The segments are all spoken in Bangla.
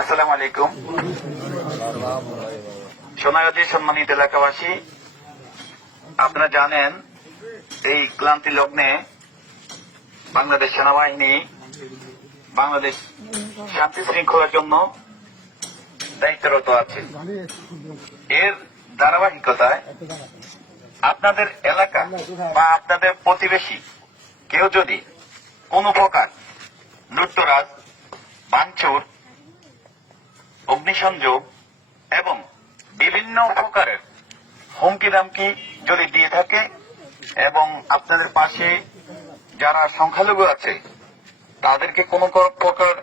আসসালামু আলাইকুম। সোনাগাজী সম্মানিত এলাকাবাসী, আপনারা জানেন এই ক্লান্তি লগ্নে বাংলাদেশ সেনাবাহিনী বাংলাদেশ শান্তি শৃঙ্খলার জন্য দায়িত্বরত আছে। এর ধারাবাহিকতায় আপনাদের এলাকা বা আপনাদের প্রতিবেশী কেউ যদি কোন প্রকার লুটতরাজ, ভাঙচুর, অগ্নিসংযোগ এবং বিভিন্ন প্রকারের হুমকি দামকি যদি দিয়ে থাকে এবং আপনাদের পাশে যারা সংখ্যালঘু আছে তাদেরকে কোনো প্রকার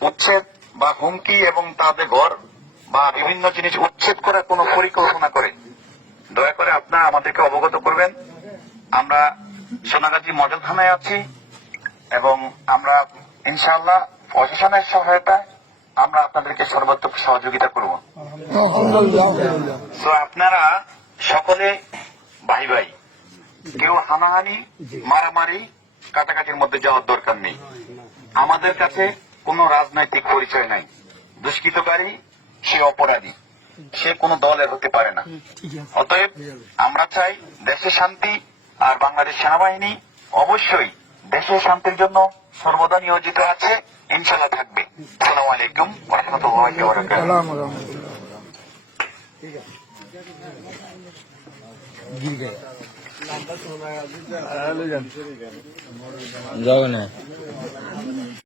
উচ্ছেদ বা হুমকি এবং তাদের ঘর বা বিভিন্ন জিনিস উচ্ছেদ করার কোনো পরিকল্পনা করে দয়া করে আপনারা আমাদেরকে অবগত করবেন। আমরা সোনাগাজী মডেল থানায় আছি এবং আমরা ইনশাআল্লাহ প্রশাসনের সহায়তায় আমরা আপনাদেরকে সর্বাত্মক সহযোগিতা করব। তো আপনারা সকলে ভাই ভাই, কেউ হানাহানি, মারামারি, কাটাকাটির মধ্যে যাওয়ার দরকার নেই। আমাদের কাছে কোনো রাজনৈতিক পরিচয় নাই। দুষ্কৃতকারী সে অপরাধী, সে কোনো দলের হতে পারে না। অতএব আমরা চাই দেশে শান্তি, আর বাংলাদেশ সেনাবাহিনী অবশ্যই দেশের শান্তির জন্য সর্বদা নিয়োজিত আছে, ইনশাল্লাহ থাকবে। আসসালামু আলাইকুম ওয়া রাহমাতুল্লাহি ওয়া বারাকাতুহু।